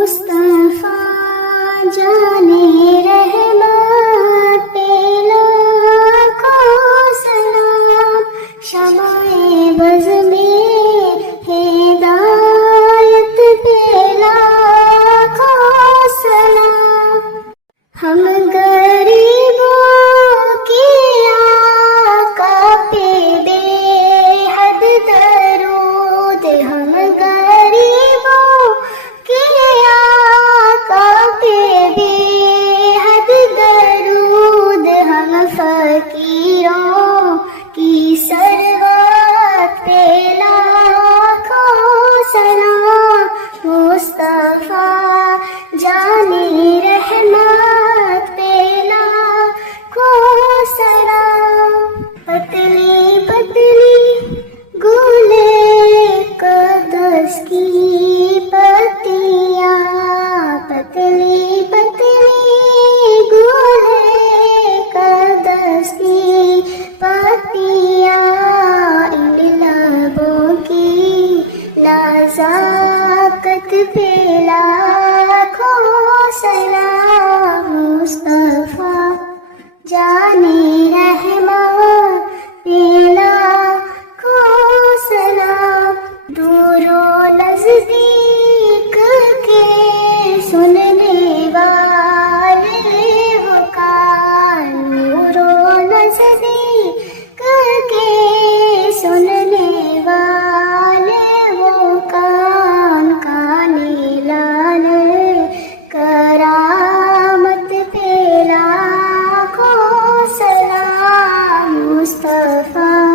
مصطفیٰ جانے رحمت پہ لاکھوں سلام، شمع بز میں ہدایت پہ لاکھوں سلام، ہم غریبوں کی آقا پہ بے حد درود، ہم غریبوں کی آقا پہ بے حد درود، ہم فقیروں کی ثروت پہ لاکھوں سلام، مصطفیٰ جانے رحمت پہ لاکھوں سلام، پتلی پتلی گلے قدس کی پتیاں، پتلی پتلی گلے قدس کی پتیاں، ان لبوں کی نزاکت پہ لاکھوں سلام، مصطفیٰ جانے رحمت پہ لاکھوں سلام، دور و نزدیک کے سننے والے وہ کان، دور و نزدیک کے سننے والے وہ کان، کانے لال کرامت پہ لاکھوں سلام، مصطفیٰ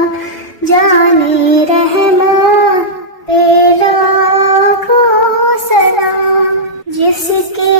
جانے رحمت پہ لاکھوں سلام، جس کے